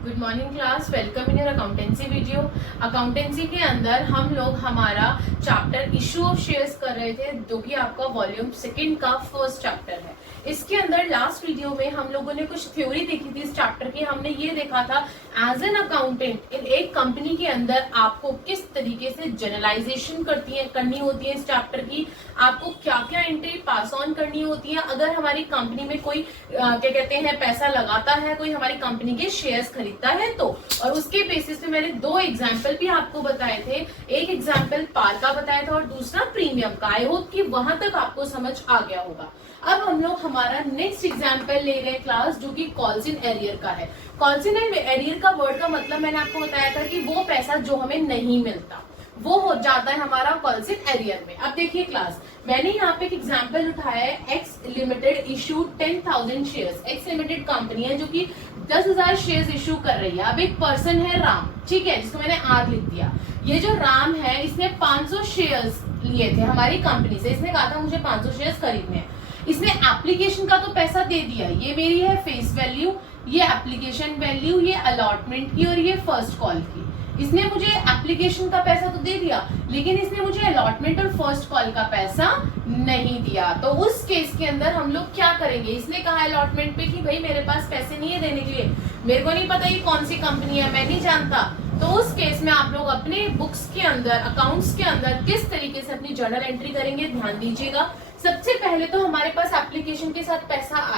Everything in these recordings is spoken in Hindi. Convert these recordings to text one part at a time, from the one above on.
Good morning class, welcome in your accountancy video. Accountancy के अंदर हम लोग हमारा चैप्टर इशू ऑफ शेयर्स कर रहे थे, जो कि आपका वॉल्यूम सेकंड का फर्स्ट चैप्टर है। इसके अंदर लास्ट वीडियो में हम लोगों ने कुछ थ्योरी देखी थी इस चैप्टर की। हमने ये देखा था एज एन अकाउंटेंट इन एक कंपनी के अंदर आपको किस तरीके से जनरलाइजेशन करनी होती है इस चैप्टर की, आपको क्या क्या एंट्री पास ऑन करनी होती है अगर हमारी कंपनी में कोई क्या कहते हैं पैसा लगाता है, कोई हमारी कंपनी के शेयर्स खरीदता है तो। और उसके बेसिस पे मैंने दो एग्जाम्पल भी आपको बताए थे, एक एग्जाम्पल पार का बताया था और दूसरा प्रीमियम का। आई होप कि वहां तक आपको समझ आ गया होगा। अब हम लोग हमारा नेक्स्ट एग्जाम्पल ले रहे हैं क्लास, जो कि कॉल्स इन एरियर का है। कॉल्स इन एरियर का वर्ड का मतलब मैंने आपको बताया था कि वो पैसा जो हमें नहीं मिलता वो हो जाता है हमारा कॉल्स इन एरियर में। अब देखिए क्लास, मैंने यहाँ पे एक एग्जांपल उठाया है। X limited issue 10,000 shares. X limited company है जो कि 10,000 शेयर्स इशू कर रही है। अब एक पर्सन है राम, ठीक है, जिसको मैंने आर लिख दिया। ये जो राम है इसने 500 शेयर्स लिए थे हमारी कंपनी से। इसने कहा था मुझे 500 शेयर्स खरीदने हैं। इसने एप्लीकेशन का तो पैसा दे दिया, ये मेरी है फेस वैल्यू, ये एप्लीकेशन वैल्यू, ये अलॉटमेंट की और ये फर्स्ट कॉल की। इसने मुझे एप्लीकेशन का पैसा तो दे दिया, लेकिन इसने मुझे अलॉटमेंट और फर्स्ट कॉल का पैसा नहीं दिया। तो उस केस के अंदर हम लोग क्या करेंगे? इसने कहा अलॉटमेंट पे कि भाई मेरे पास पैसे नहीं है देने के लिए, मेरे को नहीं पता ये कौन सी कंपनी है, मैं नहीं जानता। तो उस केस में आप लोग अपने बुक्स के अंदर, अकाउंट्स के अंदर किस तरीके से अपनी जर्नल एंट्री करेंगे, ध्यान दीजिएगा। सबसे पहले तो हमारे पास एप्लीकेशन के साथ पैसा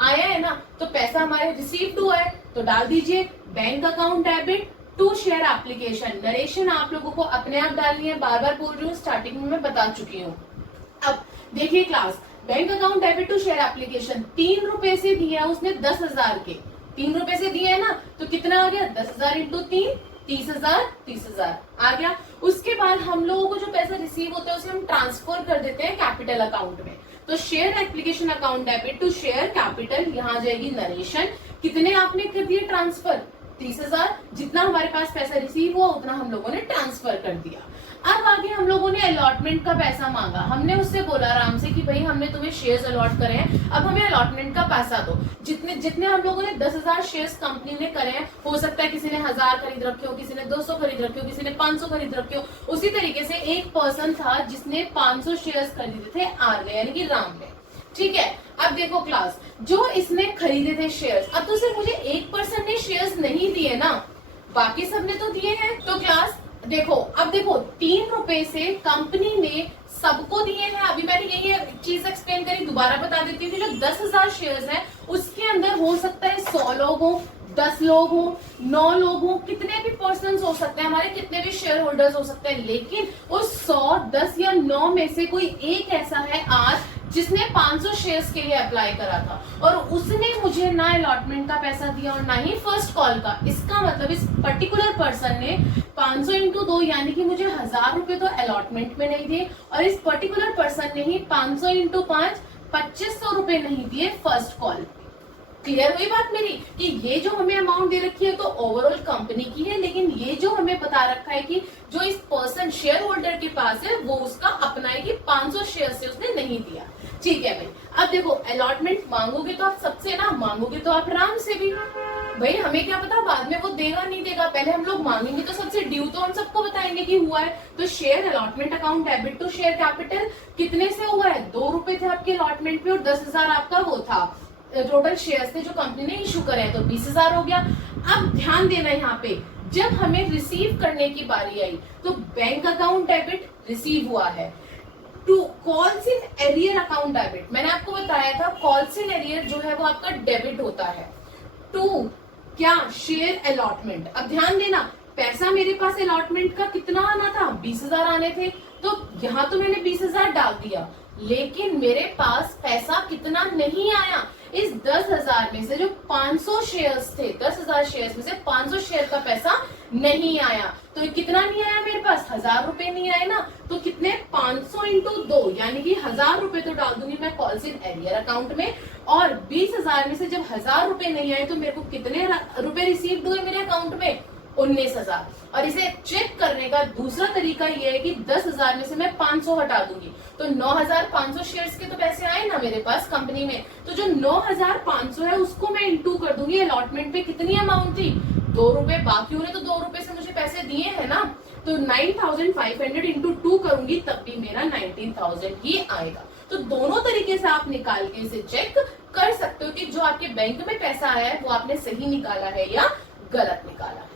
आया है ना, तो पैसा हमारे रिसीव्ड हुआ है तो डाल दीजिए bank account debit to share application. Narration आप लोगों को अपने आप डालनी है, बार बार बोल रही हूँ, स्टार्टिंग में मैं बता चुकी हूँ। अब देखिए class, bank account debit to share application 3 रुपए से दिया उसने 10,000 के। 3 रुपए से दिया है ना, तो कितना आ गया? 10,000 इंटू 3, 30,000, 30,000 आ गया। उसके बाद हम लोगों को जो पैसा रिसीव होता है उसे हम ट्रांसफर कर देते हैं कैपिटल अकाउंट में। तो share application account debit to share capital, यहाँ आ जाएगी नरेशन। कितने आपने कर दिए ट्रांसफर? 30,000। जितना हमारे पास पैसा रिसीव हुआ उतना हम लोगों ने ट्रांसफर कर दिया। अब आगे हम लोगों ने अलॉटमेंट का पैसा मांगा। हमने उससे बोला राम से कि भाई हमने तुम्हें शेयर्स अलॉट करे हैं, अब हमें अलॉटमेंट का पैसा दो। जितने हम लोगों ने 10,000 शेयर्स कंपनी ने करे हैं, हो सकता है किसी ने 1000 खरीद रखे हो, किसी ने 200 खरीद रखे हो, किसी ने 500 खरीद रखे हो। उसी तरीके से एक पर्सन था जिसने 500 शेयर्स खरीदे थे आर ने, यानी कि राम ने, ठीक है। अब देखो क्लास, जो इसने खरीदे थे शेयर्स, अब तो सिर्फ मुझे 1% ने शेयर्स नहीं दिए ना, बाकी सबने तो दिए हैं। तो क्लास देखो, अब देखो 3 रुपए से कंपनी ने सबको दिए हैं। अभी मैंने यही चीज एक्सप्लेन करी, दोबारा बता देती हूँ कि जो 10,000 शेयर्स हैं उसके अंदर हो सकता है 100 लोग हो, 10 लोग हो, 9 लोग हो, कितने भी पर्सन हो सकते हैं, हमारे कितने भी शेयर होल्डर्स हो सकते हैं, लेकिन उस 100, 10 या 9 में से कोई एक ऐसा है आज जिसने 500 शेयर्स के लिए अप्लाई करा था और उसने मुझे ना अलॉटमेंट का पैसा दिया और ना ही फर्स्ट कॉल का। इसका मतलब इस पर्टिकुलर पर्सन ने 500 इंटू 2 यानी कि मुझे 1000 रुपए तो अलॉटमेंट में नहीं दिए, और इस पर्टिकुलर पर्सन ने ही 500 इंटू 5 2500 रुपए नहीं दिए फर्स्ट कॉल। क्लियर हुई बात मेरी कि ये जो हमें अमाउंट दे रखी है तो ओवरऑल कंपनी की है, लेकिन ये जो हमें बता रखा है कि जो इस पर्सन शेयर होल्डर के पास है वो उसका अपना है कि 500 शेयर से उसने नहीं दिया, ठीक है भाई। अब देखो अलॉटमेंट मांगोगे तो आप सबसे ना, मांगोगे तो आप राम से भी, भाई हमें क्या पता बाद में वो देगा नहीं देगा, पहले हम लोग मांगेंगे तो सबसे ड्यू तो हम सबको बताएंगे कि हुआ है। तो share allotment account debit to share capital कितने से हुआ है? 2 रुपए थे आपके अलॉटमेंट पे और 10,000 आपका वो था, टोटल शेयर्स थे जो कंपनी ने इशू करे हैं, तो 20,000 हो गया। अब ध्यान देना, यहाँ पे जब हमें रिसीव करने की बारी आई तो बैंक अकाउंट डेबिट रिसीव हुआ है to calls in arrear account debit. मैंने आपको बताया था कॉल्स इन एरियर जो है वो आपका डेबिट होता है टू क्या? Share allotment. अब ध्यान देना, पैसा मेरे पास अलॉटमेंट का कितना आना था? 20,000 आने थे, तो यहाँ तो मैंने 20,000 डाल दिया, लेकिन मेरे पास पैसा कितना नहीं आया। इस 10,000 में से जो 500 शेयर्स थे, 10,000 शेयर्स में से 500 शेयर का पैसा नहीं आया। तो कितना नहीं आया मेरे पास? 1000 रुपए नहीं आए ना, तो कितने? 500 इंटू 2 यानी कि 1000 रुपए तो डाल दूंगी मैं कॉल्स इन एरियर अकाउंट में, और 20,000 में से जब 1000 रुपए नहीं आए तो मेरे को कितने रुपए रिसीव हुए मेरे अकाउंट में? 19,000। और इसे चेक करने का दूसरा तरीका ये है कि 10,000 में से मैं 500 हटा दूंगी, तो 9,500 शेयर्स के तो पैसे आए ना मेरे पास कंपनी में। तो जो 9,500 है उसको मैं इंटू कर दूंगी अलॉटमेंट पे। कितनी अमाउंट थी? 2 रुपए। बाकी ने तो 2 रुपए से मुझे पैसे दिए हैं ना, तो 9,500 इंटू 2 करूंगी तब भी मेरा 19,000 ही आएगा। तो दोनों तरीके से आप निकाल के इसे चेक कर सकते हो कि जो आपके बैंक में पैसा आया है वो आपने सही निकाला है या गलत निकाला है।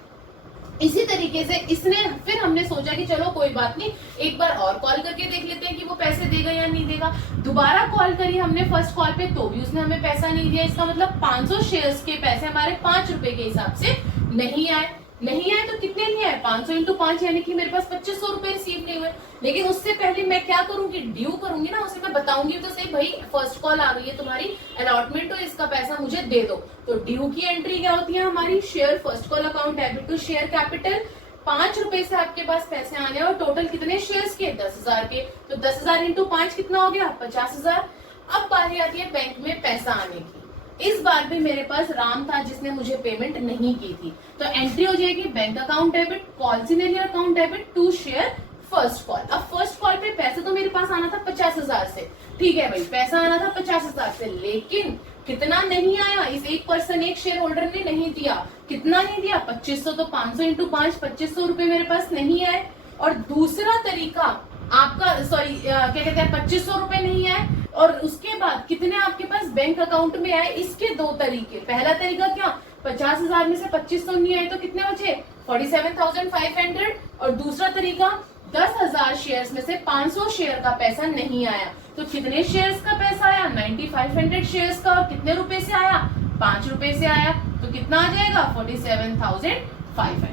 इसी तरीके से इसने फिर हमने सोचा कि चलो कोई बात नहीं, एक बार और कॉल करके देख लेते हैं कि वो पैसे देगा या नहीं देगा। दोबारा कॉल करी हमने फर्स्ट कॉल पे, तो भी उसने हमें पैसा नहीं दिया। इसका मतलब 500 शेयर्स के पैसे हमारे 5 रुपए के हिसाब से नहीं आए। नहीं आए तो कितने नहीं आए? 500 इंटू 5 यानी कि मेरे पास 2500 रुपए रिसीव नहीं हुए। लेकिन उससे पहले मैं क्या करूंगी? ड्यू करूंगी ना, उसे मैं बताऊंगी तो सही, भाई फर्स्ट कॉल आ गई है तुम्हारी, अलॉटमेंट हो, इसका पैसा मुझे दे दो। तो ड्यू की एंट्री क्या होती है हमारी? Share first call account debit to share capital. 5 रुपए से आपके पास पैसे आने और टोटल कितने शेयर्स के? 10,000 के। तो 10,000 इंटू 5 कितना हो गया? 50,000। अब बारी आती है बैंक में पैसा आने की। इस बार भी मेरे पास राम था जिसने मुझे पेमेंट नहीं की थी, तो एंट्री हो जाएगी bank account debit, calls in arrear account debit to share first call. अब फर्स्ट कॉल पे पैसे तो मेरे पास आना था 50,000 से, ठीक है भाई, पैसा आना था 50,000 से, लेकिन कितना नहीं आया? इस एक पर्सन, एक शेयर होल्डर ने नहीं दिया। कितना नहीं दिया? 2500। तो 500 इंटू 5 2500 रुपए मेरे पास नहीं आए। और दूसरा तरीका आपका, सॉरी क्या कहते हैं, 2500 रुपए नहीं आए और उसके बाद कितने आपके पास बैंक अकाउंट में आए? इसके दो तरीके। पहला तरीका क्या? 50,000 में से 2500 नहीं आए तो कितने बचे? 47,500। और दूसरा तरीका 10,000 शेयर्स में से 500 शेयर का पैसा नहीं आया, तो कितने शेयर्स का पैसा आया? 9,500 शेयर्स का। और कितने रुपए से आया? 5 रुपए से आया। तो कितना आ जाएगा? 47,500।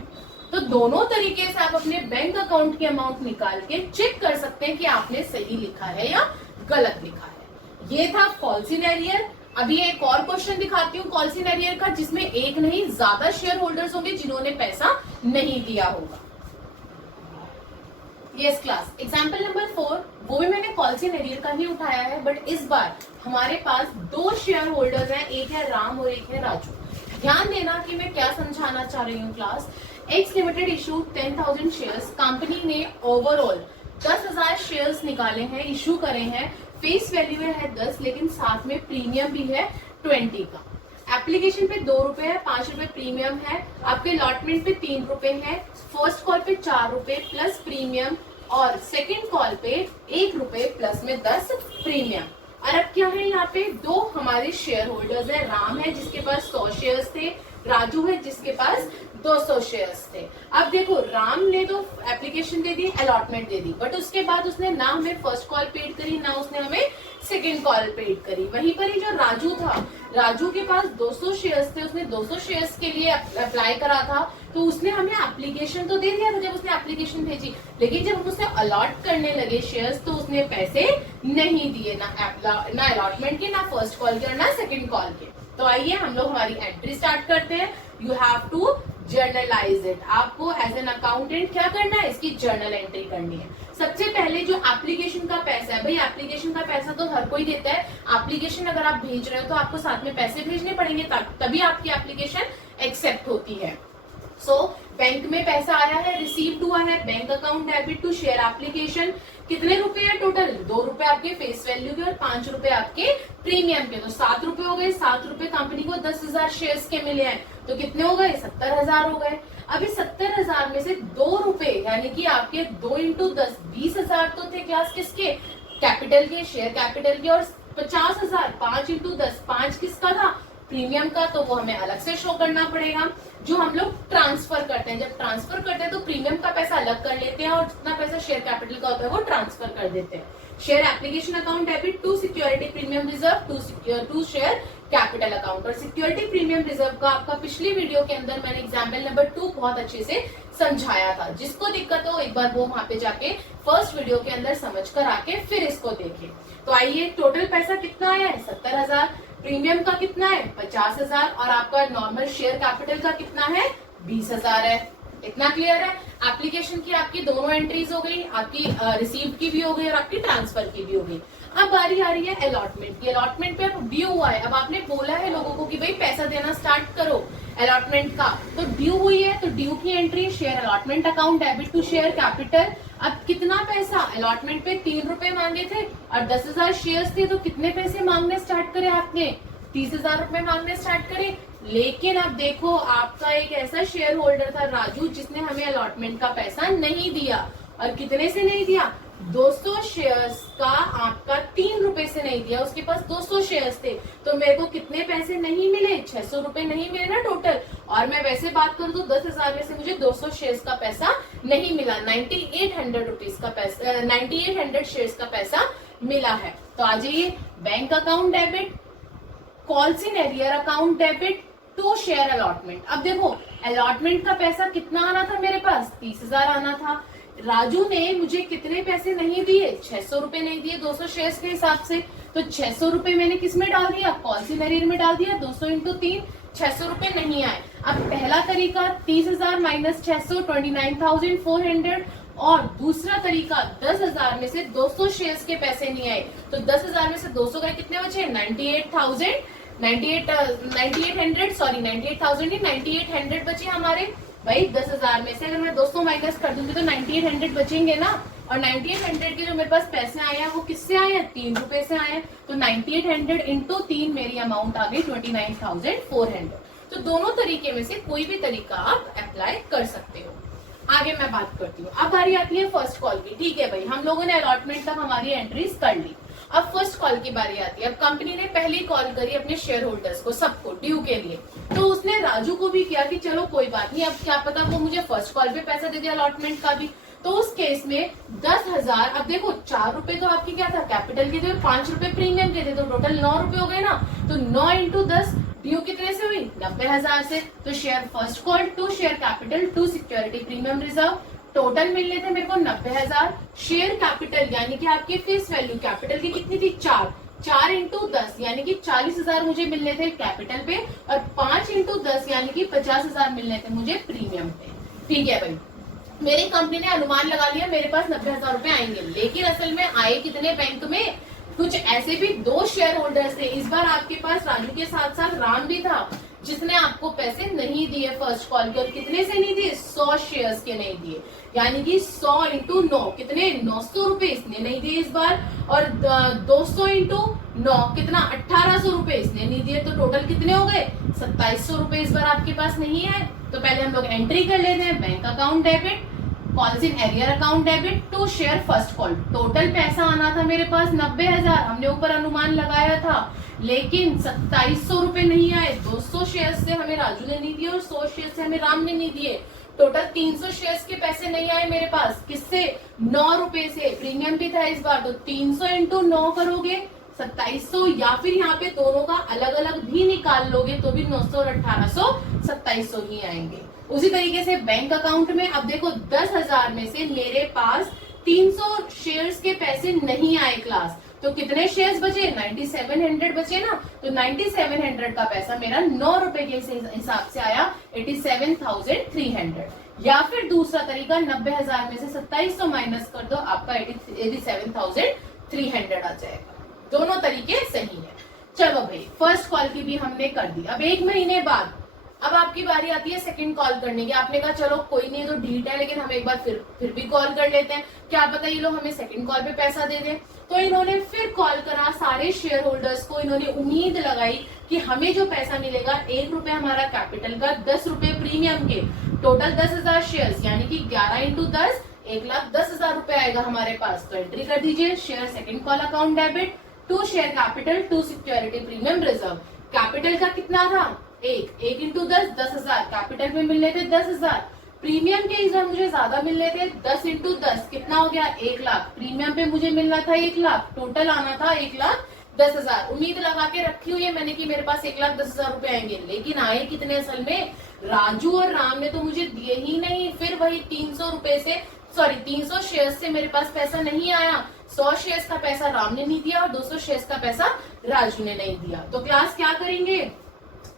तो दोनों तरीके से आप अपने बैंक अकाउंट की अमाउंट निकाल के चेक कर सकते हैं कि आपने सही लिखा है या गलत लिखा है। ये था कॉल्सिनरियर। अभी एक और क्वेश्चन दिखाती हूँ कॉल्सिनरियर का, जिसमें एक नहीं ज्यादा शेयर होल्डर्स होंगे जिन्होंने पैसा नहीं दिया होगा। यस क्लास, एग्जाम्पल नंबर 4, वो भी मैंने कॉल्सिनरियर का ही उठाया है, बट इस बार हमारे पास 2 शेयर होल्डर्स हैं, एक है राम और एक है राजू। ध्यान देना कि मैं क्या समझाना चाह रही हूँ class. X limited issue 10,000 shares, company ने ओवरऑल 10,000 शेयर्स निकाले हैं, इशू करे हैं। फेस वैल्यू है 10, लेकिन साथ में प्रीमियम भी है 20 का। एप्लीकेशन पे 2 रुपए है, 5 रुपए प्रीमियम है। आपके अलॉटमेंट पे 3 रुपए है। फर्स्ट कॉल पे 4 रुपए प्लस प्रीमियम, और सेकंड कॉल पे 1 रुपए प्लस में 10 प्रीमियम। और अब क्या है यहाँ पे? 2 हमारे शेयर होल्डर्स है, राम है जिसके पास 100 शेयर्स थे, राजू है जिसके पास 200 शेयर्स थे। अब देखो, राम ने तो application they the, allotment they the, but उसके बाद उसने ना हमें फर्स्ट कॉल पेड करी, ना उसने हमें सेकंड कॉल पेड करी। वहीं पर ही जो राजू था, राजू के पास 200 शेयर्स थे, उसने 200 शेयर्स के लिए अप्लाई करा था, तो उसने हमें एप्लीकेशन तो दे दिया था जब उसने एप्लीकेशन भेजी, लेकिन जब हम उसे अलॉट करने लगे शेयर्स तो उसने पैसे नहीं दिए, ना अलॉटमेंट के, ना फर्स्ट कॉल के, ना सेकंड कॉल के। तो आइए हम लोग हमारी एंट्री स्टार्ट करते हैं। You have to journalize it. आपको एज एन अकाउंटेंट क्या करना है? इसकी जर्नल एंट्री करनी है। सबसे पहले जो एप्लीकेशन का पैसा है, भाई एप्लीकेशन का पैसा तो हर कोई देता है। एप्लीकेशन अगर आप भेज रहे हो तो आपको साथ में पैसे भेजने पड़ेंगे, तभी आपकी एप्लीकेशन एक्सेप्ट होती है। सो बैंक में पैसा आया है, रिसीव्ड हुआ है, bank account debit to share application. कितने रुपए है टोटल? 2 रुपए आपके फेस वैल्यू के और 5 रुपए आपके प्रीमियम के, तो 7 रुपए हो गए। 7 रुपए कंपनी को 10,000 शेयर्स के मिले हैं, तो कितने हो गए? 70,000 हो गए। अभी 70,000 में से 2 रुपए यानी कि आपके 2 इंटू 10 20,000 तो थे क्लास किसके? कैपिटल के, शेयर कैपिटल के। और 50,000 5 इंटू 10 5 किसका था? प्रीमियम का, तो वो हमें अलग से शो करना पड़ेगा। जो हम लोग ट्रांसफर करते हैं, जब ट्रांसफर करते हैं तो प्रीमियम का पैसा अलग कर लेते हैं और जितना पैसा शेयर कैपिटल का होता है वो ट्रांसफर कर देते हैं। Share application account debit to security premium reserve to share capital account. और सिक्योरिटी प्रीमियम रिजर्व का आपका पिछली वीडियो के अंदर मैंने एग्जाम्पल नंबर 2 बहुत अच्छे से समझाया था। जिसको दिक्कत हो एक बार वो वहां पे जाके फर्स्ट वीडियो के अंदर समझ कर आके फिर इसको देखें। तो आइए, टोटल पैसा कितना आया है? 70,000। प्रीमियम का कितना है? 50,000। और आपका नॉर्मल शेयर कैपिटल का कितना है? 20,000 है। इतना क्लियर है? एप्लीकेशन की आपकी दोनों एंट्रीज हो गई, आपकी रिसीव्ड की भी हो गई और आपकी ट्रांसफर की भी हो गई। अब बारी आ रही है अलॉटमेंट की। अलॉटमेंट पे अब ड्यू हुआ है, अब आपने बोला है लोगों को कि भाई पैसा देना स्टार्ट करो अलॉटमेंट का, तो ड्यू हुई है तो ड्यू की entry share allotment account debit to share capital. अब कितना पैसा अलॉटमेंट पे 3 रुपए मांगे थे और 10,000 शेयर्स थे, तो कितने पैसे मांगने स्टार्ट करे आपने? 30,000 रुपए मांगने स्टार्ट करे। लेकिन अब देखो आपका एक ऐसा शेयर होल्डर था राजू जिसने हमें अलॉटमेंट का पैसा नहीं दिया, और कितने से नहीं दिया? 200 शेयर्स का आपका 3 रुपए से नहीं दिया, उसके पास 200 शेयर्स थे, तो मेरे को कितने पैसे नहीं मिले? 600 रुपए नहीं मिले ना टोटल। और मैं वैसे बात करूं तो 10,000 में से मुझे 200 शेयर्स का पैसा नहीं मिला, 9800 रुपीज का पैसा, 9800 शेयर्स का पैसा मिला है। तो आ जाइए, bank account debit, calls in arrear account debit to share allotment. अब देखो अलॉटमेंट का पैसा कितना आना था मेरे पास? 30,000 आना था। राजू ने मुझे कितने पैसे नहीं दिए? 600 रुपए नहीं दिए 200 शेयर्स के हिसाब से, तो 600 रुपए मैंने किस में डाल दिया? कॉल्स इन एरियर में डाल दिया। 200 इंटू 3, 600 रुपए नहीं आए। अब पहला तरीका 30,000 माइनस 600, 29,400, और दूसरा तरीका 10,000 में से 200 शेयर्स के पैसे नहीं आए, तो 10,000 में से 200 गए, कितने बचे? 98,000 बचे हमारे। भाई 10,000 में से अगर मैं 200 माइनस कर दूंगी तो 9800 बचेंगे ना, और 9800 के जो मेरे पास पैसे आए हैं वो किससे आए हैं? 3 रुपए से आए हैं, तो 9800 इंटू 3 मेरी अमाउंट आ गई 29,400। तो दोनों तरीके में से कोई भी तरीका आप अप्लाई कर सकते हो। आगे मैं बात करती हूँ। अब बारी आती है फर्स्ट कॉल की। ठीक है भाई, हम लोगों ने अलॉटमेंट तक हमारी एंट्रीज कर ली, अब फर्स्ट कॉल की बारी आती है। अब कंपनी ने पहली कॉल करी अपने शेयर होल्डर्स को, सबको ड्यू के लिए, तो उसने राजू को भी किया कि चलो कोई बात नहीं, अब क्या पता वो मुझे फर्स्ट कॉल पे पैसा दे दे अलॉटमेंट का भी। तो उस केस में 10,000, अब देखो 4 रुपए तो आपकी क्या था? कैपिटल के थे, 5 रुपए प्रीमियम के थे, तो टोटल 9 रुपए हो गए ना। तो 9 इंटू 10, ड्यू कितने से हुई? 90,000 से। तो share first call to share capital to security premium reserve, total मिलने थे मेरे को 90,000। शेयर कैपिटल यानी कि आपकी फेस वैल्यू कैपिटल की कितनी थी? 4 इंटू 10 यानी कि 40,000 मुझे मिलने थे कैपिटल पे, और 5 इंटू 10 यानी कि 50,000 मिलने थे मुझे प्रीमियम पे। ठीक है भाई, मेरी कंपनी ने अनुमान लगा लिया मेरे पास 90,000 रुपए आएंगे, लेकिन असल में आए कितने? बैंक में कुछ ऐसे भी 2 शेयर होल्डर्स थे। इस बार आपके पास राजू के साथ साथ राम भी था जिसने आपको पैसे नहीं दिए फर्स्ट कॉल के, और कितने से नहीं दिए? 100 शेयर्स के नहीं दिए, यानी कि 100 इंटू 9 कितने? 900 रुपए इसने नहीं दिए इस बार, और 200 इंटू 9 कितना? 1800 रुपए इसने नहीं दिए, तो टोटल कितने हो गए? 2700 रुपए इस बार आपके पास नहीं है। तो पहले हम लोग एंट्री कर लेते हैं, bank account debit, calls in arrear account debit to share first call. Total पैसा आना था मेरे पास 90,000, हमने ऊपर अनुमान लगाया था, लेकिन 2700 रुपए नहीं आए। 200 शेयर्स से हमें राजू ने नहीं दिए और 100 शेयर्स से हमें राम ने नहीं दिए, टोटल 300 शेयर्स के पैसे नहीं आए मेरे पास। किससे? 9 रुपए से, प्रीमियम भी था इस बार, तो 300 इंटू 9 करोगे 2700, या फिर यहाँ पे दोनों का अलग अलग भी निकाल लोगे तो भी 900 और 1800 2700 ही आएंगे। उसी तरीके से बैंक अकाउंट में अब देखो 10,000 में से मेरे पास 300 शेयर्स के पैसे नहीं आए क्लास, तो कितने शेयर्स बचे? 9700 बचे ना, तो 9700 का पैसा मेरा 9 रुपए के हिसाब से आया 87,300। या फिर दूसरा तरीका 90,000 में से 2700 माइनस कर दो, आपका 87,300 आ जाएगा। दोनों तरीके सही है। चलो भाई, फर्स्ट कॉल की भी हमने कर दी। अब 1 महीने बाद अब आपकी बारी आती है सेकंड कॉल करने की। आपने कहा चलो कोई नहीं, तो ढीठ है, लेकिन हम एक बार फिर भी कॉल कर लेते हैं, क्या पता ये लोग हमें सेकंड कॉल पे पैसा दे दें। तो इन्होंने फिर कॉल करा सारे शेयर होल्डर्स को, इन्होंने उम्मीद लगाई कि हमें जो पैसा मिलेगा 1 रुपए हमारा कैपिटल का, 10 रुपए प्रीमियम के, टोटल 10,000 शेयर्स यानी कि 11 इंटू 10 1,10,000 रुपए आएगा हमारे पास। तो एंट्री कर दीजिए, share second call account debit to share capital to security premium reserve. Capital का कितना था? 1 इंटू 10 10,000, कैपिटल में मिलने थे 10,000, प्रीमियम के इधर मुझे ज्यादा मिलने थे, 10 इंटू 10 कितना हो गया? 1 लाख। प्रीमियम पे मुझे मिलना था 1 लाख, टोटल आना था 1,10,000। उम्मीद लगा के रखी हुई है मैंने कि मेरे पास 1,10,000 रुपए आएंगे, लेकिन आए कितने असल में? राजू और राम ने तो मुझे दिए ही नहीं। फिर वही 300 शेयर्स से मेरे पास पैसा नहीं आया, 100 शेयर्स का पैसा राम ने नहीं दिया और 200 शेयर्स का पैसा राजू ने नहीं दिया। तो क्लास क्या करेंगे?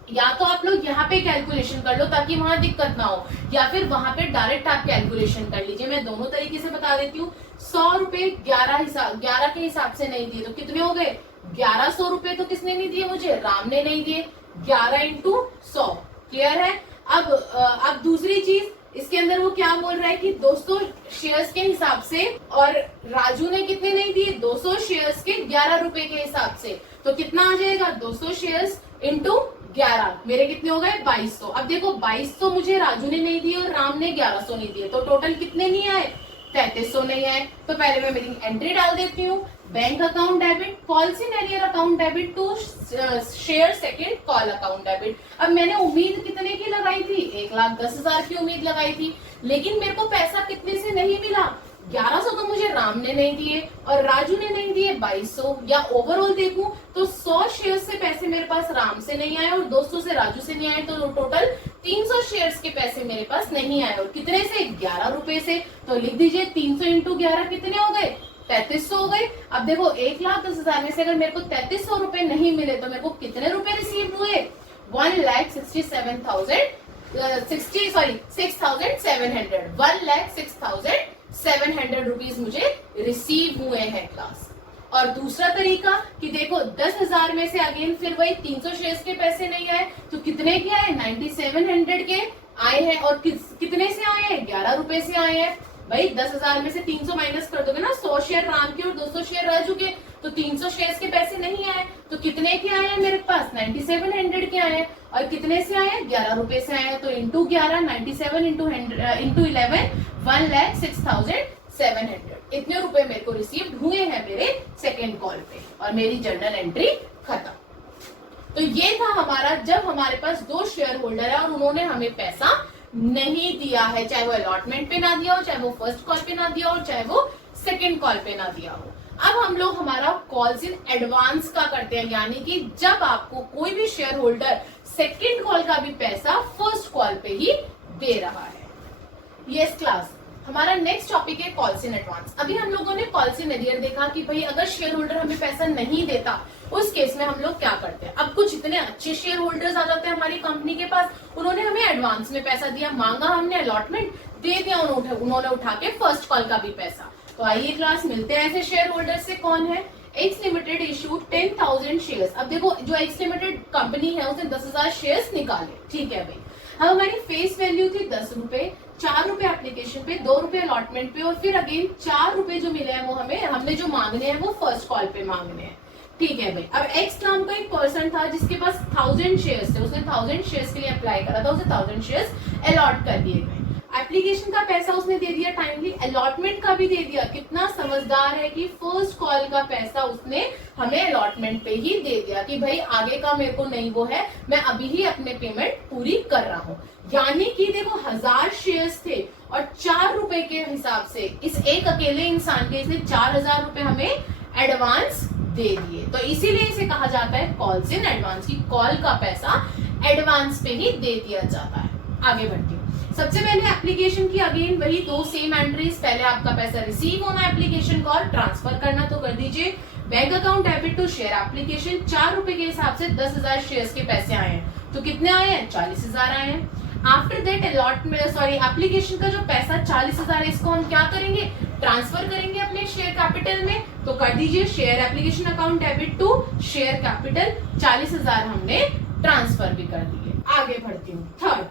या तो आप लोग यहाँ पे कैलकुलेशन कर लो ताकि वहां दिक्कत ना हो, या फिर वहां पे डायरेक्ट आप कैलकुलेशन कर लीजिए। मैं दोनों तरीके से बता देती हूँ। 100 रुपए 11 के हिसाब से नहीं दिए तो कितने हो गए? 1100 रुपए तो किसने नहीं दिए मुझे? राम ने नहीं दिए। 11 इंटू 100। क्लियर है? अब दूसरी चीज इसके अंदर वो क्या बोल रहा है कि 200 शेयर्स के हिसाब से, और राजू ने कितने नहीं दिए? 200 शेयर्स के 11 रुपए के हिसाब से। तो कितना आ जाएगा? 200 शेयर्स इंटू 11, मेरे कितने हो गए? 2200। अब देखो 2200 मुझे राजू ने नहीं दिए और राम ने 1100 नहीं दिए, तो टोटल कितने नहीं आए? 3300 नहीं आए। तो पहले मैं मेरी एंट्री डाल देती हूँ। Bank account debit, policy arrear account debit to share second call account debit. अब मैंने उम्मीद कितने की लगाई थी? 1,10,000 की उम्मीद लगाई थी, लेकिन मेरे को पैसा कितने से नहीं मिला? 1100 तो मुझे राम ने नहीं दिए और राजू ने नहीं दिए 2200। या ओवरऑल देखूं तो 100 शेयर से पैसे मेरे पास राम से नहीं आए और 200 से राजू से नहीं आए, तो टोटल 300 शेयर्स के पैसे मेरे पास नहीं आए। और कितने से? 11 रुपए से। तो लिख दीजिए 300 इंटू 11 कितने हो गए? 3300 हो गए। अब देखो 1,10,000 में से अगर मेरे को 3300 रुपए नहीं मिले तो मेरे को कितने रुपए रिसीव हुए? 1,06,700 रुपीज मुझे रिसीव हुए हैं क्लास। और दूसरा तरीका कि देखो 10,000 में से अगेन फिर वही 300 शेयर्स के पैसे नहीं आए, तो कितने के आए? 9,700 के आए हैं। और कितने से आए हैं? 11 रुपए से आए हैं। भाई 10,000 में से 300 माइनस कर दोगे ना, 100 शेयर राम के और 200 शेयर राजू के, तो 300 शेयर्स के पैसे नहीं आए। तो कितने के आए हैं मेरे पास? 9,700 के आए हैं। और कितने से आए हैं? 11 रुपए से आए हैं। तो इंटू 11, 97 इंटू 11, 1,06,700 इतने रुपए मेरे को रिसीव हुए हैं मेरे सेकेंड कॉल पे, और मेरी जर्नल एंट्री खत्म। तो ये था हमारा, जब हमारे पास 2 शेयर होल्डर है और उन्होंने हमें पैसा नहीं दिया है, चाहे वो अलॉटमेंट पे ना दिया हो, चाहे वो फर्स्ट कॉल पे ना दिया हो, चाहे वो सेकंड कॉल पे ना दिया हो। अब हम लोग हमारा कॉल्स इन एडवांस का करते हैं, यानी कि जब आपको कोई भी शेयर होल्डर सेकंड कॉल का भी पैसा फर्स्ट कॉल पे ही दे रहा है। यस क्लास, हमारा नेक्स्ट टॉपिक है कॉल्स इन एडवांस। अभी हम लोगों ने कॉल्स इन एरियर देखा कि भाई अगर शेयर होल्डर हमें पैसा नहीं देता उस केस में हम लोग क्या करते हैं। अब कुछ इतने अच्छे शेयर होल्डर्स आ जाते हैं हमारी कंपनी के पास, उन्होंने हमें एडवांस में पैसा दिया, मांगा हमने अलॉटमेंट, दे दिया उन्होंने उठा के फर्स्ट कॉल का भी पैसा। तो आइए क्लास मिलते हैं ऐसे शेयर होल्डर से। कौन है? X limited issued 10,000 shares. अब देखो जो एक्स लिमिटेड कंपनी है उसने 10,000 शेयर्स निकाले, ठीक है भाई। अब हमारी फेस वैल्यू थी 10 रुपए, 4 रुपए एप्लीकेशन पे, 2 रुपए अलॉटमेंट पे, और फिर अगेन 4 रुपए जो मिले हैं वो हमने जो मांगने हैं वो फर्स्ट कॉल पे मांगने हैं, ठीक है भाई। अब एक्स नाम का एक पर्सन था जिसके पास 1000 शेयर्स थे, उसने 1000 शेयर्स के लिए अप्लाई करा था, उसे 1000 शेयर्स अलॉट कर दिए गए। एप्लीकेशन का पैसा उसने दे दिया टाइमली, अलॉटमेंट का भी दे दिया। कितना समझदार है कि फर्स्ट कॉल का पैसा उसने हमें अलॉटमेंट पे ही दे दिया कि भाई आगे का मेरे को नहीं वो है, मैं अभी ही अपने पेमेंट पूरी कर रहा हूँ। यानी कि देखो 1000 शेयर्स थे और 4 रुपए के हिसाब से इस एक अकेले इंसान के इसने 4,000 रुपए हमें एडवांस दे दिए। तो इसीलिए इसे कहा जाता है कॉल्स इन एडवांस, की कॉल का पैसा एडवांस पे ही दे दिया जाता है। आगे बढ़ती हूँ। सबसे पहले एप्लीकेशन की अगेन वही 2 सेम एंट्रीज, पहले आपका पैसा रिसीव होना एप्लीकेशन का और ट्रांसफर करना, तो कर दीजिए bank account debit to share application. 4 रुपए के हिसाब से 10,000 शेयर्स के पैसे आए हैं, तो कितने आए हैं? 40,000 आए हैं। आफ्टर दैट एप्लीकेशन का जो पैसा 40,000 है इसको हम क्या करेंगे? ट्रांसफर करेंगे अपने शेयर कैपिटल में, तो कर दीजिए share application account debit to share capital. 40,000 हमने ट्रांसफर भी कर दिए। आगे बढ़ती हूँ। थर्ड,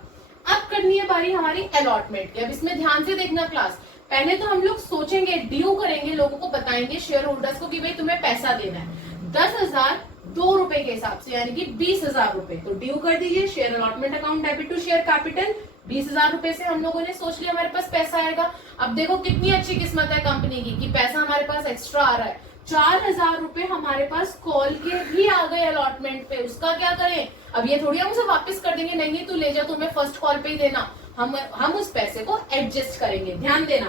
अब करनी है बारी हमारी अलॉटमेंट की। अब इसमें ध्यान से देखना क्लास, पहले तो हम लोग सोचेंगे, ड्यू करेंगे, लोगों को बताएंगे शेयर होल्डर्स को कि भाई तुम्हें पैसा देना है 10,000 2 रुपए के हिसाब से, यानी कि 20,000 रुपए। तो ड्यू कर दीजिए share allotment account debit to share capital. 20,000 रुपए से हम लोगों ने सोच लिया हमारे पास पैसा आएगा। अब देखो कितनी अच्छी किस्मत है कंपनी की कि पैसा हमारे पास एक्स्ट्रा आ रहा है। 4,000 रुपए हमारे पास कॉल के भी आ गए अलॉटमेंट पे, उसका क्या करें? अब ये थोड़ी हम उसे वापस कर देंगे, नहीं तू ले जा, तुम्हें फर्स्ट कॉल पे ही देना। हम उस पैसे को एडजस्ट करेंगे। ध्यान देना,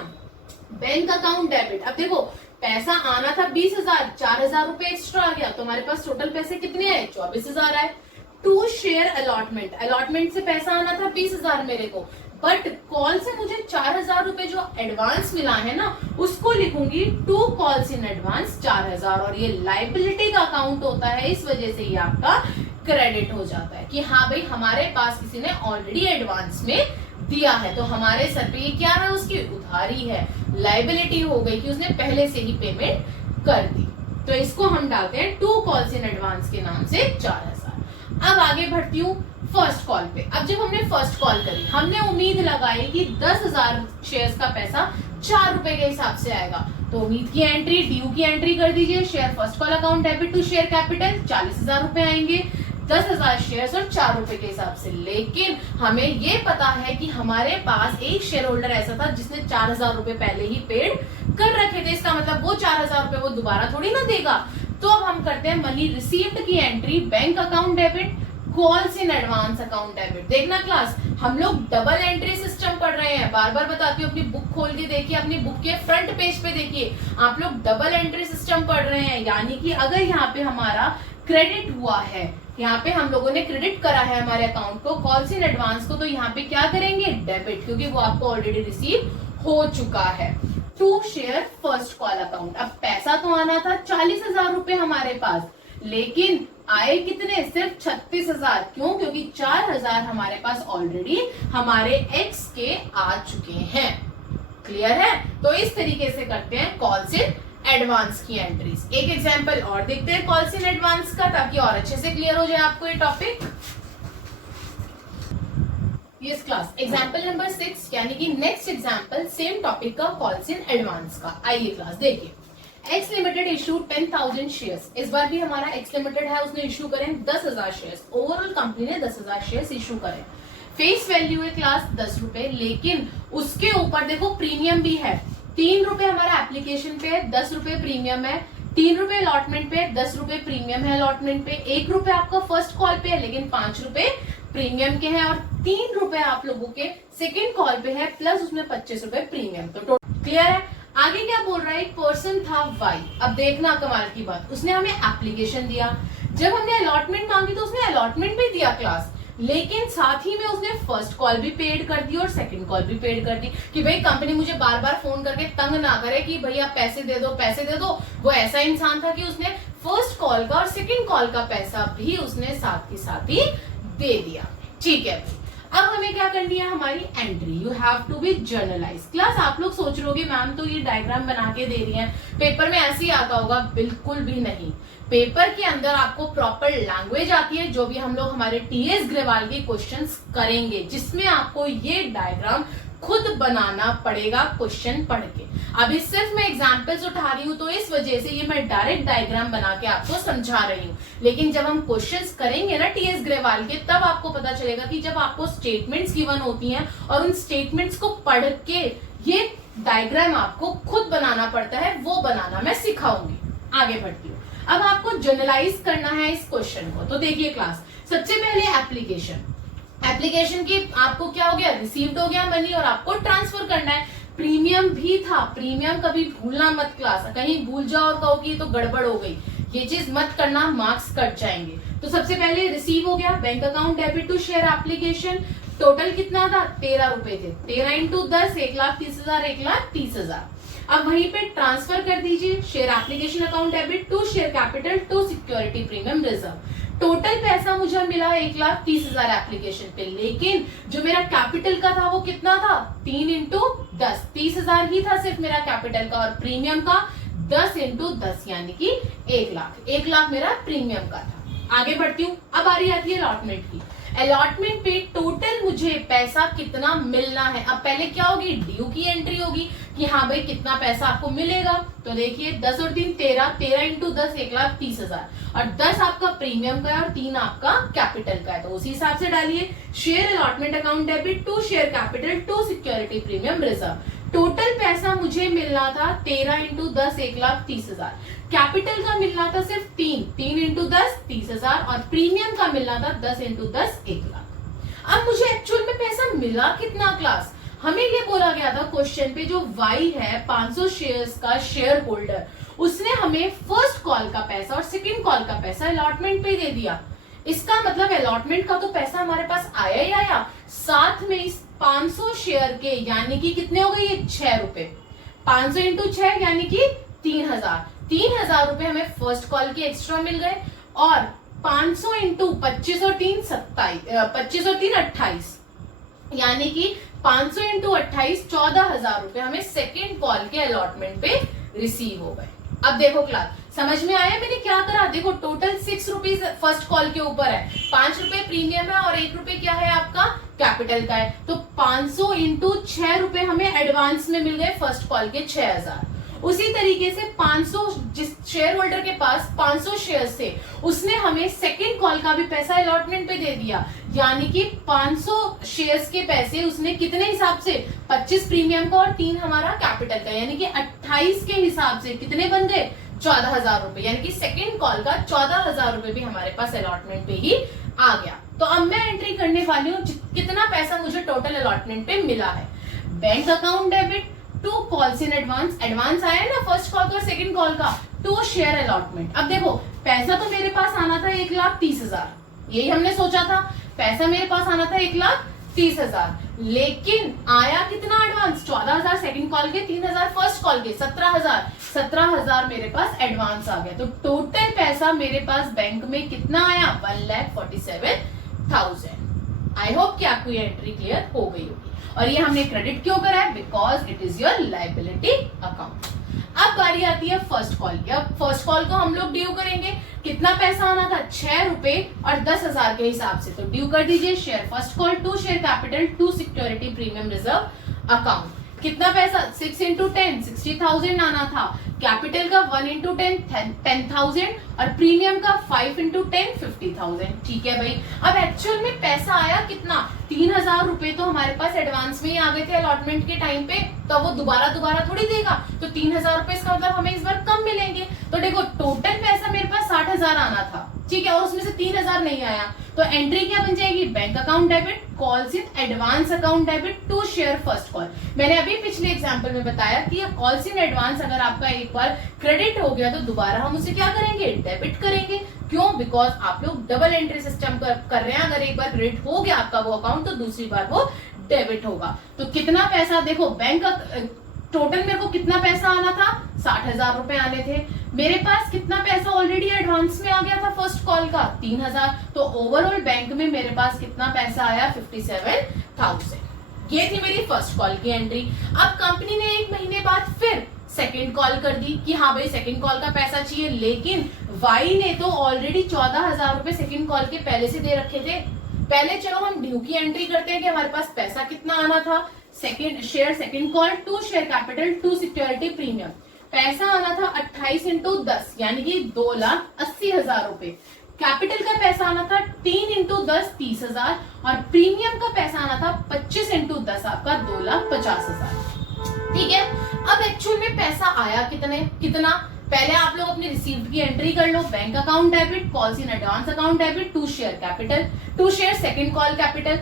बैंक अकाउंट डेबिट। अब देखो पैसा आना था 20,000, 4,000 रुपए एक्स्ट्रा आ गया, तो हमारे पास टोटल पैसे कितने आए? 24,000 आए। टू शेयर अलॉटमेंट, अलॉटमेंट से पैसा आना था 20,000 मेरे को, बट कॉल से मुझे 4,000 रुपए जो एडवांस मिला है ना, उसको लिखूंगी टू कॉल्स इन एडवांस 4,000, और ये लाइबिलिटी का अकाउंट होता है, इस वजह से ये आपका क्रेडिट हो जाता है कि हाँ भाई हमारे पास किसी ने ऑलरेडी एडवांस में दिया है, तो हमारे सर पे ये क्या है, उसकी उधारी है, लायबिलिटी हो गई कि उसने पहले से ही पेमेंट कर दी। तो इसको हम डालते हैं टू कॉल्स इन एडवांस के नाम से 4000। अब आगे बढ़ती हूँ फर्स्ट कॉल पे। अब जब हमने फर्स्ट कॉल करी, हमने उम्मीद लगाई कि 10,000 शेयर्स का पैसा 4 रुपए के हिसाब से आएगा, तो उम्मीद की एंट्री, ड्यू की एंट्री कर दीजिए। Share first call account debit to share capital 40,000 रुपए आएंगे, 10,000 शेयर्स और 4 रुपए के हिसाब से। लेकिन हमें ये पता है कि हमारे पास एक शेयर होल्डर ऐसा था जिसने 4,000 रुपए पहले ही पेड कर रखे थे, इसका मतलब वो 4,000 रुपए वो दोबारा थोड़ी ना देगा। तो अब हम करते हैं मनी रिसीव्ड की entry, bank account debit, calls in advance account debit. देखना क्लास, हम लोग डबल एंट्री सिस्टम पढ़ रहे हैं, बार बार बताती हूँ, अपनी बुक खोल के देखिए, अपनी बुक के फ्रंट पेज पे देखिए, आप लोग डबल एंट्री सिस्टम पढ़ रहे हैं। यानी कि अगर यहाँ पे हमारा क्रेडिट हुआ है, यहाँ पे हम लोगों ने क्रेडिट करा है हमारे अकाउंट को, कॉल्स इन एडवांस को, तो यहाँ पे क्या करेंगे, डेबिट, क्योंकि वो आपको ऑलरेडी रिसीव हो चुका है। To share first call account. अब पैसा तो आना था 40,000 रुपए हमारे पास, लेकिन आए कितने, सिर्फ 36,000। क्यों? क्योंकि 4,000 हमारे पास ऑलरेडी हमारे एक्स के आ चुके हैं। क्लियर है? तो इस तरीके से करते हैं कॉल्स इन एडवांस की एंट्रीज। एक एग्जांपल और देखते हैं कॉल्स इन एडवांस का, ताकि और अच्छे से क्लियर हो जाए आपको ये topic. Yes class, example number 6 यानी कि नेक्स्ट एग्जांपल सेम टॉपिक का, कॉल्स इन एडवांस का। आइए क्लास देखिए, एक्स लिमिटेड इशू 10,000 शेयर्स। इस बार भी हमारा एक्स लिमिटेड है, उसने इशू करें 10,000 शेयर्स। ओवरऑल कंपनी ने 10,000 शेयर्स इशू करें। फेस वैल्यू है क्लास 10 रुपए, लेकिन उसके ऊपर देखो प्रीमियम भी है। 3 रुपए हमारा एप्लीकेशन पे, 10 रुपए प्रीमियम है, 3 रुपए अलॉटमेंट पे, 10 रुपए प्रीमियम है अलॉटमेंट पे, 1 रुपए आपका फर्स्ट कॉल पे है, लेकिन 5 रुपए प्रीमियम के हैं, और 3 रुपए आप लोगों के सेकेंड कॉल पे है, प्लस उसमें 25 रुपए प्रीमियम। तो टोटल क्लियर है? आगे क्या बोल रहा है, एक पर्सन था वाई। अब देखना कमाल की बात, उसने हमें एप्लीकेशन दिया, जब हमने अलॉटमेंट मांगी तो उसने अलॉटमेंट भी दिया क्लास, लेकिन साथ ही में उसने फर्स्ट कॉल भी पेड कर दी और सेकंड कॉल भी पेड कर दी, कि भाई कंपनी मुझे बार बार फोन करके तंग ना करे कि भैया पैसे दे दो पैसे दे दो। वो ऐसा इंसान था कि उसने फर्स्ट कॉल का और सेकंड कॉल का पैसा भी उसने साथ के साथ ही दे दिया। ठीक है, अब हमें क्या करनी है, हमारी entry. You have to be journalize. Class आप लोग सोच रहे मैम तो ये डायग्राम बना के दे रही है, पेपर में ऐसे ही आता होगा। बिल्कुल भी नहीं, पेपर के अंदर आपको प्रॉपर लैंग्वेज आती है, जो भी हम लोग हमारे टीएस ग्रेवाल के क्वेश्चंस करेंगे, जिसमें आपको ये डायग्राम खुद बनाना पड़ेगा क्वेश्चन पढ़ के। अभी सिर्फ मैं एग्जांपल्स उठा रही हूँ, तो इस वजह से ये मैं डायरेक्ट डायग्राम बना के आपको समझा रही हूँ, लेकिन जब हम क्वेश्चंस करेंगे ना टीएस ग्रेवाल के, तब आपको पता चलेगा कि जब आपको स्टेटमेंट्स गिवन होती हैं और उन स्टेटमेंट्स को पढ़ के ये डायग्राम आपको खुद बनाना पड़ता है, वो बनाना मैं सिखाऊंगी। आगे बढ़ती हूँ, अब आपको जनरलाइज करना है इस क्वेश्चन को। तो देखिए क्लास, सबसे पहले एप्लीकेशन की आपको क्या हो गया, रिसीव्ड हो गया मनी, और आपको ट्रांसफर करना है। प्रीमियम भी था, प्रीमियम कभी भूलना मत क्लास, कहीं भूल जाओ और कहो कि तो गड़बड़ हो गई, ये चीज मत करना, मार्क्स कट जाएंगे। तो सबसे पहले रिसीव हो गया, bank account debit to share application. Total कितना था, 13 रुपए थे, 13 इंटू 10, 1,30,000, 1,30,000। अब वहीं पे ट्रांसफर कर दीजिए, share application account debit to share capital to security premium reserve. Total पैसा मुझे मिला 1,30,000 एप्लीकेशन पे, लेकिन जो मेरा कैपिटल का था वो कितना था, 3 इंटू 10, 30,000 ही था सिर्फ मेरा कैपिटल का, और प्रीमियम का 10 इंटू 10 यानी कि 1,00,000। 1,00,000 मेरा प्रीमियम का था। आगे बढ़ती हूँ, अब आ रही आती है अलॉटमेंट की। अलॉटमेंट पे टोटल मुझे पैसा कितना मिलना है। अब पहले क्या होगी, ड्यू की एंट्री होगी कि हाँ भाई कितना पैसा आपको मिलेगा। तो देखिए 10 और 3 13, 13 इंटू 10 1,30,000, और 10 आपका प्रीमियम का है और 3 आपका कैपिटल का है, तो उसी हिसाब से डालिए। Share allotment account debit to share capital to security premium reserve. Total पैसा मुझे मिलना था 13 इंटू 10 1,30,000, कैपिटल का मिलना था सिर्फ 3 इंटू 10 30,000, और प्रीमियम का मिलना था 10 इंटू 10 1,00,000। अब मुझे एक्चुअल में पैसा मिला कितना क्लास, हमें ये बोला गया था क्वेश्चन पे, जो वाई है 500 शेयर्स का शेयर होल्डर, उसने हमें फर्स्ट कॉल का पैसा और सेकंड कॉल का पैसा अलॉटमेंट पे दे दिया। इसका मतलब अलॉटमेंट का तो पैसा हमारे पास आया ही आया, साथ में इस 500 शेयर के यानी कि कितने हो गए, ये 6 रुपए, 500 इंटू 6 यानी कि 3,000 रुपए हमें फर्स्ट कॉल के एक्स्ट्रा मिल गए, और 500 इंटू 25 और 3 28, यानी कि 500 इंटू 28 14,000 रुपए हमें सेकेंड कॉल के अलॉटमेंट पे रिसीव हो गए। अब देखो क्लास, समझ में आया मैंने क्या करा? देखो टोटल 6 रुपीज फर्स्ट कॉल के ऊपर है, 5 रुपए प्रीमियम है और 1 रुपए क्या है आपका कैपिटल का है। तो 500 इंटू 6 रुपए हमें एडवांस में मिल गए फर्स्ट कॉल के 6,000। उसी तरीके से 500 जिस शेयर होल्डर के पास 500 शेयर्स थे उसने हमें सेकेंड कॉल का भी पैसा अलॉटमेंट पे दे दिया, यानी कि 500 शेयर्स के पैसे उसने कितने हिसाब से, 25 प्रीमियम का और 3 हमारा कैपिटल का, यानी कि 28 के हिसाब से कितने बन गए 14,000 रुपए, यानी कि सेकेंड कॉल का 14,000 रुपए भी हमारे पास अलॉटमेंट पे ही आ गया। तो अब मैं एंट्री करने वाली हूँ कितना पैसा मुझे टोटल अलॉटमेंट पे मिला है। Bank account debit to calls in advance, advance आया ना फर्स्ट कॉल का और सेकंड कॉल का, टू शेयर अलॉटमेंट। अब देखो पैसा तो मेरे पास आना था 1,30,000, यही हमने सोचा था, पैसा मेरे पास आना था 1,30,000, लेकिन आया कितना एडवांस 14,000 सेकंड कॉल के, 3,000 फर्स्ट कॉल के, 17,000 मेरे पास एडवांस आ गया। तो टोटल पैसा मेरे पास बैंक में कितना आया 1,47,000। आई होप कि आपको ये एंट्री क्लियर हो गई होगी। और ये हमने क्रेडिट क्यों करा है, because it is your liability account. अब बारी आती है फर्स्ट कॉल की। अब फर्स्ट कॉल को हम लोग ड्यू करेंगे, कितना पैसा आना था 6 रुपए और 10,000 के हिसाब से, तो ड्यू कर दीजिए share first call to share capital to security premium reserve account. कितना पैसा 6 इंटू 10 60,000 आना था, कैपिटल का 1 इंटू 10 10,000 और प्रीमियम का 5 इंटू 10 50,000। ठीक है भाई, अब एक्चुअल में पैसा आया कितना 3,000 रुपए तो हमारे पास एडवांस में ही आ गए थे अलॉटमेंट के टाइम पे, तो वो दोबारा थोड़ी देगा, तो 3,000 रुपए इसका मतलब हमें इस बार कम मिलेंगे। तो देखो टोटल पैसा मेरे पास 60,000 आना था, ठीक है, और उसमें से 3,000 नहीं आया, तो एंट्री क्या बन जाएगी, bank account debit calls in advance account debit to share first call. मैंने अभी पिछले एग्जांपल में बताया कि ये कॉल्स इन एडवांस अगर आपका एक बार क्रेडिट हो गया तो दोबारा हम उसे क्या करेंगे, डेबिट करेंगे। क्यों, बिकॉज आप लोग डबल एंट्री सिस्टम कर रहे हैं, अगर एक बार क्रेडिट हो गया आपका वो अकाउंट तो दूसरी बार वो डेबिट होगा। तो कितना पैसा देखो, बैंक टोटल मेरे को कितना पैसा आना था 60,000 रुपए आने थे, मेरे पास कितना पैसा ऑलरेडी एडवांस में आ गया था फर्स्ट कॉल का 3,000, तो ओवरऑल बैंक में मेरे पास कितना पैसा आया 57,000। ये थी मेरी फर्स्ट कॉल की एंट्री। अब कंपनी ने 1 महीने बाद फिर सेकेंड कॉल कर दी कि हाँ भाई सेकेंड कॉल का पैसा चाहिए, लेकिन वाई ने तो ऑलरेडी 14,000 रुपए सेकेंड कॉल के पहले से दे रखे थे। पहले चलो हम ड्यू की एंट्री करते हैं कि हमारे पास पैसा कितना आना था, second share second call to share capital to security premium, पैसा आना था 28 इंटू 10 यानी कि 2,80,000 रुपए। कैपिटल का पैसा आना था 3 इंटू 10 30,000 और प्रीमियम का पैसा आना था 25 इंटू 10 आपका 2,50,000। ठीक है, अब एक्चुअल में पैसा आया कितना पहले आप लोग अपनी रिसीव्ड की एंट्री कर लो, bank account debit calls in advance account debit to share capital to share second call capital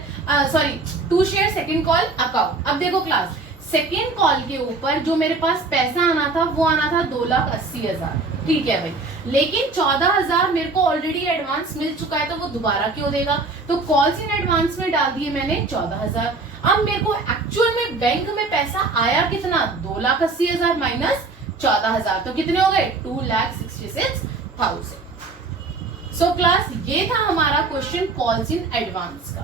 to share second call account. अब देखो क्लास, सेकेंड कॉल के ऊपर जो मेरे पास पैसा आना था वो आना था 2,80,000, ठीक है भाई, लेकिन 14,000 मेरे को ऑलरेडी एडवांस मिल चुका है तो वो दोबारा क्यों देगा, तो कॉल्स इन एडवांस में डाल दिए मैंने 14,000। अब मेरे को एक्चुअल में बैंक में पैसा आया कितना 2,80,000 माइनस 14,000 तो कितने हो गए 2,66,000। सो क्लास ये था हमारा क्वेश्चन कॉल्स इन एडवांस का।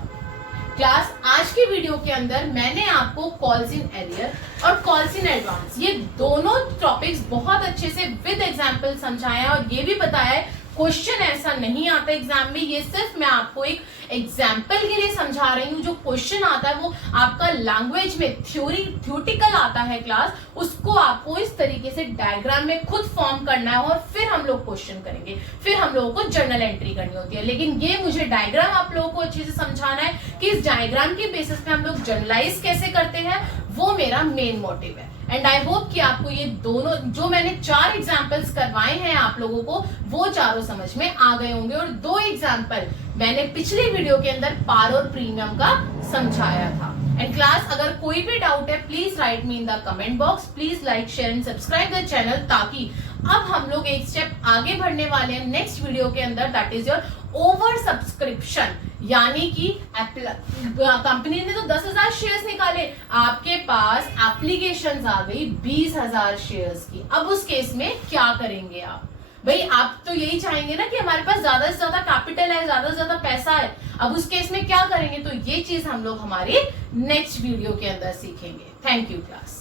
क्लास आज की वीडियो के अंदर मैंने आपको कॉल्स इन एरियर और कॉल्स इन एडवांस ये दोनों टॉपिक्स बहुत अच्छे से विद एग्जांपल समझाया और ये भी बताया है क्वेश्चन ऐसा नहीं आता एग्जाम में, ये सिर्फ मैं आपको एक एग्जाम्पल के लिए समझा रही हूँ। जो क्वेश्चन आता है वो आपका लैंग्वेज में थ्योरेटिकल आता है क्लास, उसको आपको इस तरीके से डायग्राम में खुद फॉर्म करना है और फिर हम लोग क्वेश्चन करेंगे, फिर हम लोगों को जर्नल एंट्री करनी होती है। लेकिन ये मुझे डायग्राम आप लोगों को अच्छे से समझाना है कि इस डायग्राम के बेसिस पे हम लोग जर्नलाइज कैसे करते हैं, वो मेरा मेन मोटिव है। एंड आई होप कि आपको ये दोनों जो मैंने 4 एग्जाम्पल्स करवाए हैं आप लोगों को वो चारों समझ में आ गए होंगे। और 2 एग्जाम्पल मैंने पिछले वीडियो के अंदर पार और प्रीमियम का समझाया था। एंड क्लास अगर कोई भी डाउट है please right me in the comment box, please like share and subscribe the channel, ताकि अब हम लोग एक स्टेप आगे बढ़ने वाले हैं नेक्स्ट वीडियो के अंदर, that is your over subscription. यानी कि कंपनी ने तो 10,000 शेयर्स निकाले, आपके पास एप्लीकेशंस आ गई 20,000 शेयर्स की। अब उस केस में क्या करेंगे आप, भाई आप तो यही चाहेंगे ना कि हमारे पास ज्यादा से ज्यादा कैपिटल है, ज्यादा से ज्यादा पैसा है। अब उस केस में क्या करेंगे, तो ये चीज हम लोग हमारे नेक्स्ट वीडियो के अंदर सीखेंगे। Thank you class.